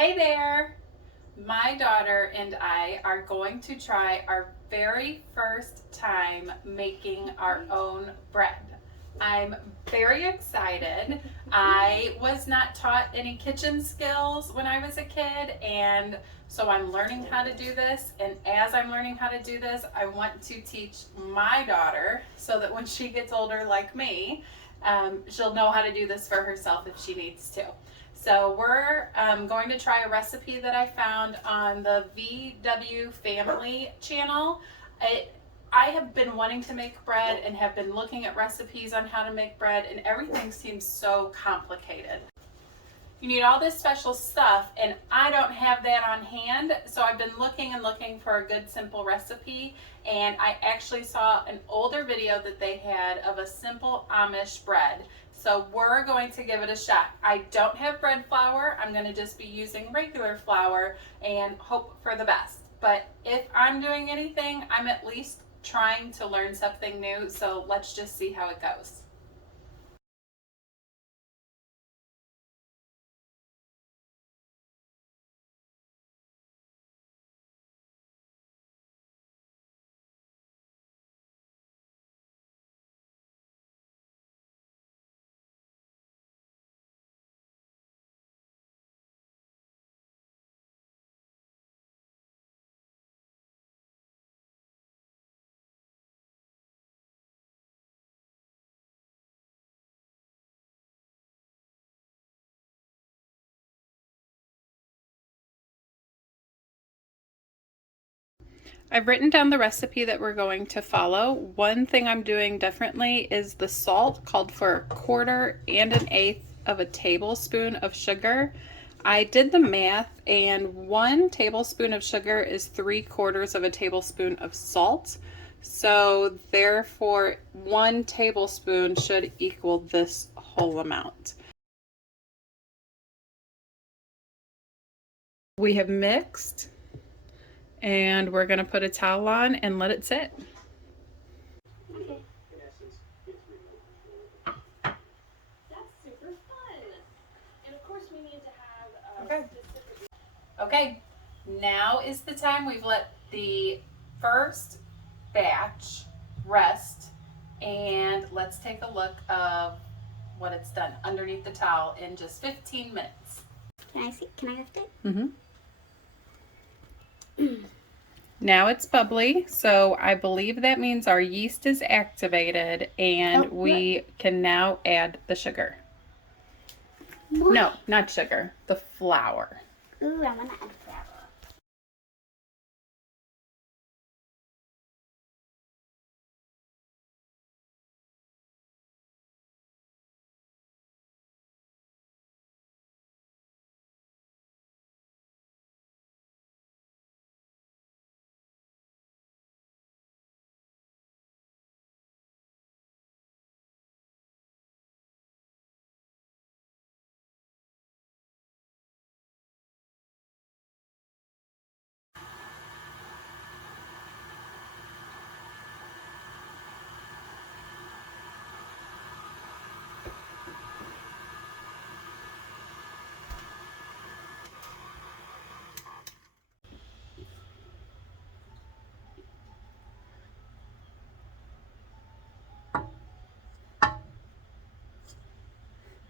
Hey there! My daughter and I are going to try our very first time making our own bread. I'm very excited. I was not taught any kitchen skills when I was a kid, and so I'm learning how to do this. And as I'm learning how to do this, I want to teach my daughter so that when she gets older like me, she'll know how to do this for herself if she needs to. So we're going to try a recipe that I found on the VW Family channel. I have been wanting to make bread and have been looking at recipes on how to make bread, and everything seems so complicated. You need all this special stuff, and I don't have that on hand, so I've been looking and looking for a good simple recipe, and I actually saw an older video that they had of a simple Amish bread. So we're going to give it a shot. I don't have bread flour. I'm going to just be using regular flour and hope for the best. But if I'm doing anything, I'm at least trying to learn something new, so let's just see how it goes. I've written down the recipe that we're going to follow. One thing I'm doing differently is the salt called for 1/4 and 1/8 of a tablespoon of sugar. I did the math, and 1 tablespoon of sugar is 3/4 of a tablespoon of salt. So therefore 1 tablespoon should equal this whole amount. We have mixed, and we're going to put a towel on and let it sit. Okay. That's super fun. And of course we need to have specific... Okay, now is the time. We've let the first batch rest, and let's take a look of what it's done underneath the towel in just 15 minutes. Can I see? Can I lift it? Mm-hmm. Now it's bubbly, so I believe that means our yeast is activated, and we can now add the sugar. What? No, not sugar, the flour. Ooh, I want to add flour.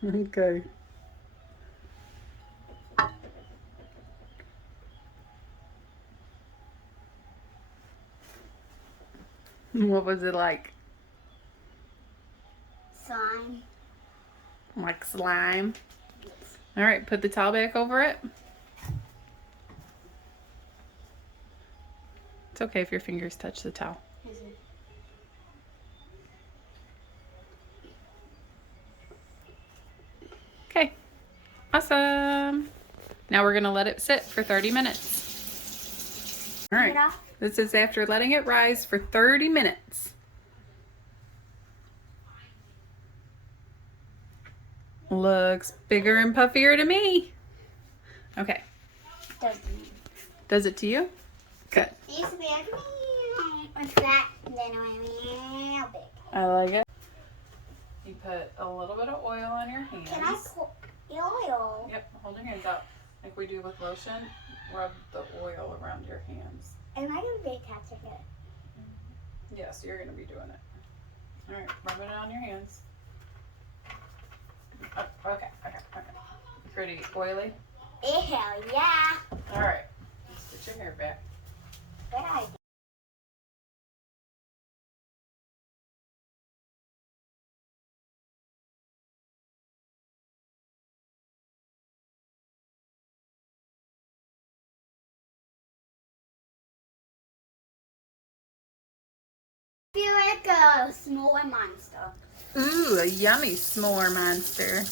Okay. What was it like? Slime. Like slime? All right, put the towel back over it. It's okay if your fingers touch the towel. Is it? Okay, awesome. Now we're gonna let it sit for 30 minutes. All right, this is after letting it rise for 30 minutes. Looks bigger and puffier to me. Okay. Does it to you? Good. It used to be like, what's that? And then it went real big. I like it. You put a little bit of oil on your hands. Can I pour the oil? Yep, hold your hands out. like we do with lotion, rub the oil around your hands. Am I gonna be touching it? Yes, you're gonna be doing it. All right, rub it on your hands. Oh, okay. Pretty oily. Hell yeah. All right, let's get your hair back. Good idea. I feel like a smaller monster. Ooh, a yummy s'more monster.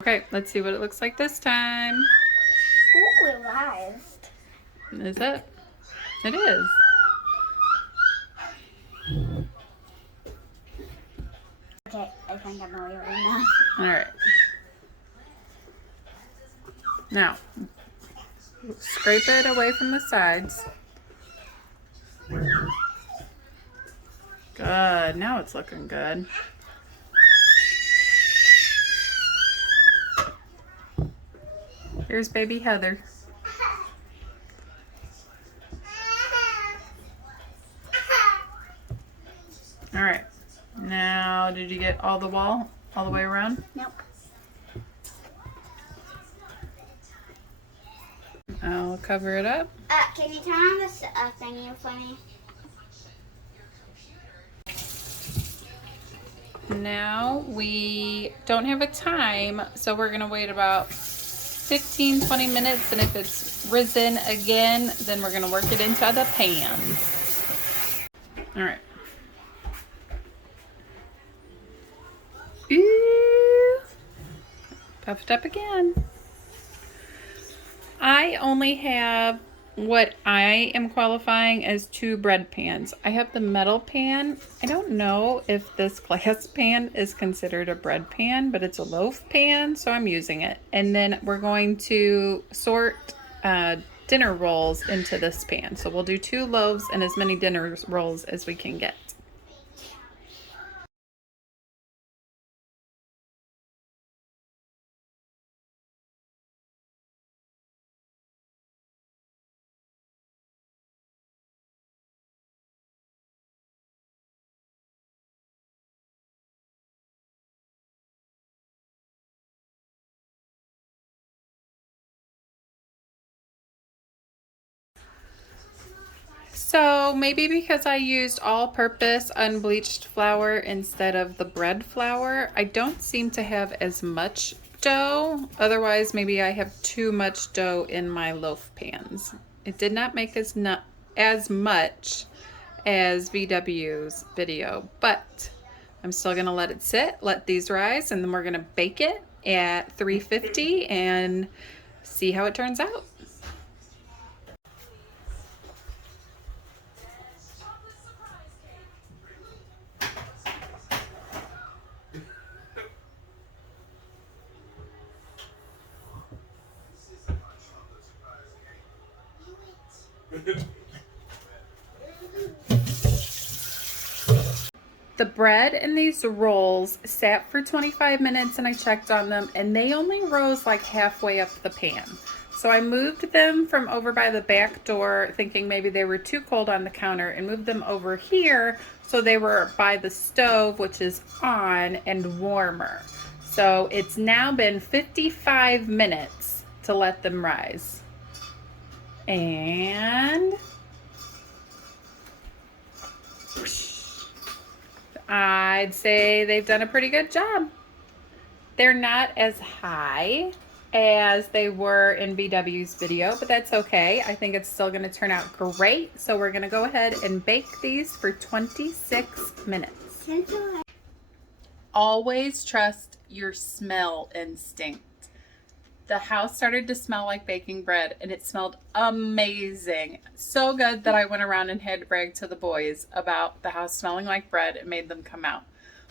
Okay, let's see what it looks like this time. Ooh, it rised. Is it? It is. Okay, I think I'm oily now. All right. Now, scrape it away from the sides. Good. Now it's looking good. Here's baby Heather. All right. Now, did you get all the way around? Nope. I'll cover it up. Can you turn on this thingy for me? Now we don't have a time, so we're gonna wait about 15-20 minutes, and if it's risen again, then we're gonna work it into the pans. All right. Ooh, puffed up again. I only have what I am qualifying as 2 bread pans. I have the metal pan. I don't know if this glass pan is considered a bread pan, but it's a loaf pan, so I'm using it. And then we're going to sort dinner rolls into this pan. So we'll do 2 loaves and as many dinner rolls as we can get. So maybe because I used all-purpose unbleached flour instead of the bread flour, I don't seem to have as much dough. Otherwise, maybe I have too much dough in my loaf pans. It did not make as much as VW's video, but I'm still gonna let it sit, let these rise, and then we're gonna bake it at 350 and see how it turns out. The bread in these rolls sat for 25 minutes and I checked on them and they only rose like halfway up the pan. So I moved them from over by the back door thinking maybe they were too cold on the counter and moved them over here so they were by the stove, which is on and warmer. So it's now been 55 minutes to let them rise. And I'd say they've done a pretty good job. They're not as high as they were in BW's video, but that's okay. I think it's still gonna turn out great. So we're gonna go ahead and bake these for 26 minutes. Always trust your smell instinct. The house started to smell like baking bread and it smelled amazing. So good that I went around and had to brag to the boys about the house smelling like bread and made them come out.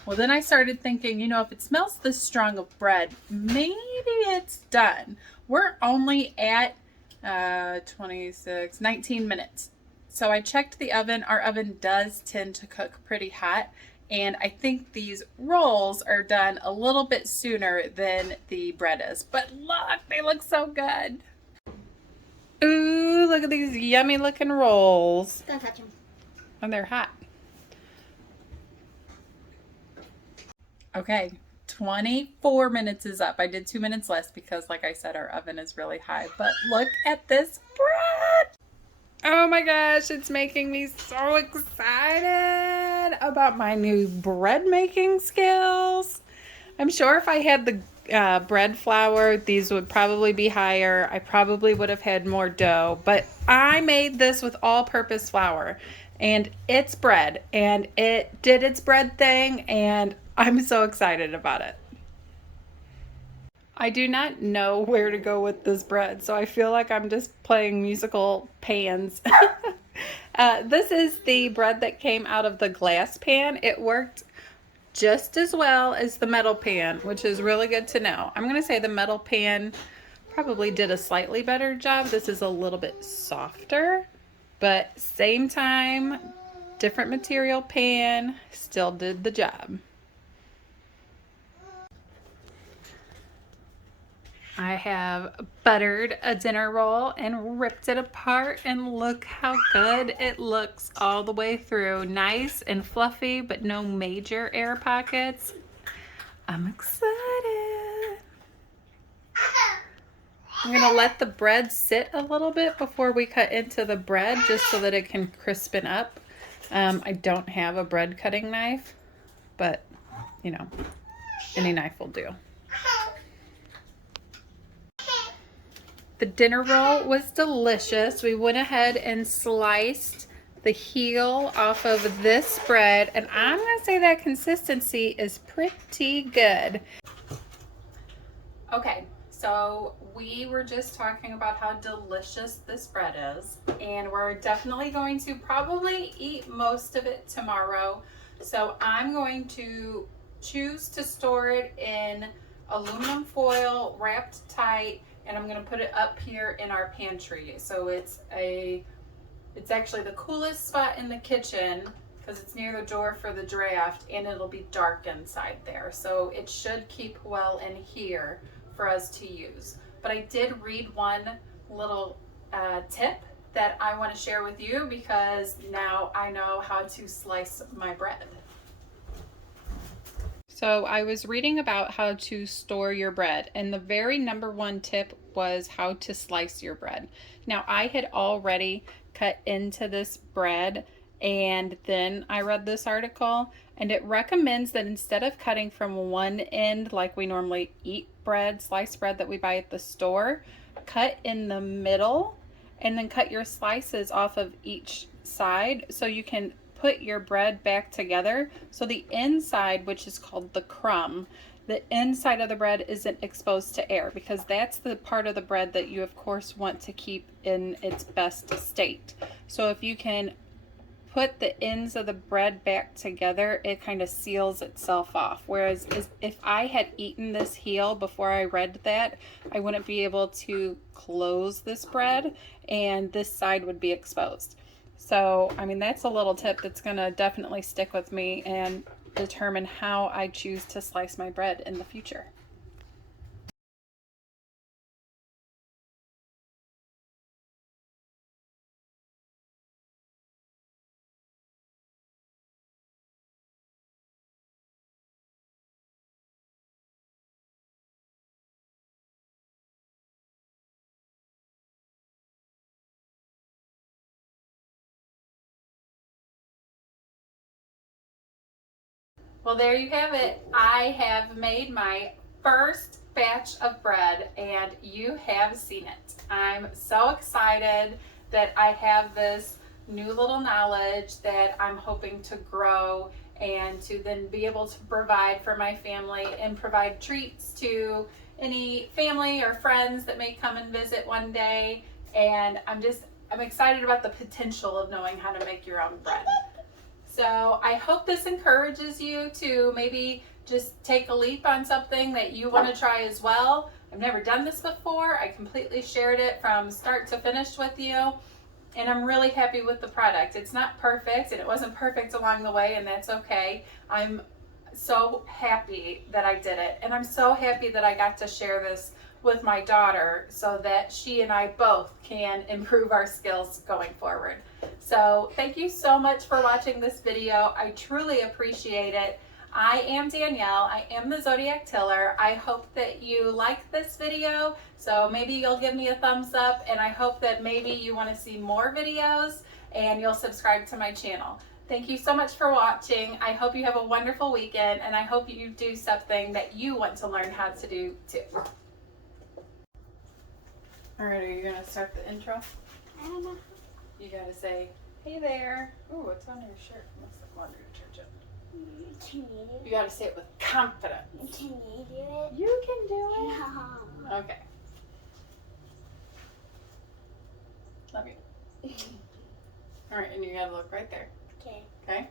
Well, then I started thinking, you know, if it smells this strong of bread, maybe it's done. We're only at 19 minutes. So I checked the oven. Our oven does tend to cook pretty hot. And I think these rolls are done a little bit sooner than the bread is. But look, they look so good. Ooh, look at these yummy looking rolls. Don't touch them. And they're hot. Okay, 24 minutes is up. I did 2 minutes less because, like I said, our oven is really high. But look at this bread. Oh my gosh, it's making me so excited about my new bread making skills. I'm sure if I had the bread flour, these would probably be higher. I probably would have had more dough, but I made this with all-purpose flour, and it's bread, and it did its bread thing, and I'm so excited about it. I do not know where to go with this bread, so I feel like I'm just playing musical pans. This is the bread that came out of the glass pan. It worked just as well as the metal pan, which is really good to know. I'm going to say the metal pan probably did a slightly better job. This is a little bit softer, but same time, different material pan, still did the job. I have buttered a dinner roll and ripped it apart, and look how good it looks all the way through. Nice and fluffy, but no major air pockets. I'm excited. I'm gonna let the bread sit a little bit before we cut into the bread, just so that it can crispen up. I don't have a bread cutting knife, but you know, any knife will do. The dinner roll was delicious. We went ahead and sliced the heel off of this bread, and I'm gonna say that consistency is pretty good. Okay, so we were just talking about how delicious this bread is, and we're definitely going to probably eat most of it tomorrow. So I'm going to choose to store it in aluminum foil wrapped tight, and I'm going to put it up here in our pantry. So it's actually the coolest spot in the kitchen because it's near the door for the draft, and it'll be dark inside there. So it should keep well in here for us to use. But I did read one little tip that I want to share with you, because now I know how to slice my bread. So I was reading about how to store your bread, and the very number one tip was how to slice your bread. Now I had already cut into this bread, and then I read this article, and it recommends that instead of cutting from one end like we normally eat bread, sliced bread that we buy at the store, cut in the middle and then cut your slices off of each side so you can put your bread back together. So the inside, which is called the crumb, the inside of the bread isn't exposed to air, because that's the part of the bread that you of course want to keep in its best state. So if you can put the ends of the bread back together, it kind of seals itself off. Whereas if I had eaten this heel before I read that, I wouldn't be able to close this bread, and this side would be exposed. So, I mean, that's a little tip that's going to definitely stick with me and determine how I choose to slice my bread in the future. Well, there you have it. I have made my first batch of bread, and you have seen it. I'm so excited that I have this new little knowledge that I'm hoping to grow and to then be able to provide for my family and provide treats to any family or friends that may come and visit one day. And I'm excited about the potential of knowing how to make your own bread. So I hope this encourages you to maybe just take a leap on something that you want to try as well. I've never done this before. I completely shared it from start to finish with you. and I'm really happy with the product. It's not perfect, and it wasn't perfect along the way, and that's okay. I'm so happy that I did it, and I'm so happy that I got to share this with my daughter so that she and I both can improve our skills going forward. So thank you so much for watching this video. I truly appreciate it. I am Danielle. I am the Zodiac Tiller. I hope that you like this video. So maybe you'll give me a thumbs up, and I hope that maybe you want to see more videos and you'll subscribe to my channel. Thank you so much for watching. I hope you have a wonderful weekend, and I hope you do something that you want to learn how to do too. All right, are you going to start the intro? I don't know. You got to say, hey there. Ooh, what's on your shirt? Looks like laundry detergent. Can you do You got to say it with confidence. it? Can you do it? You can do it. No. Okay. Love you. All right, and you got to look right there. Okay. Okay?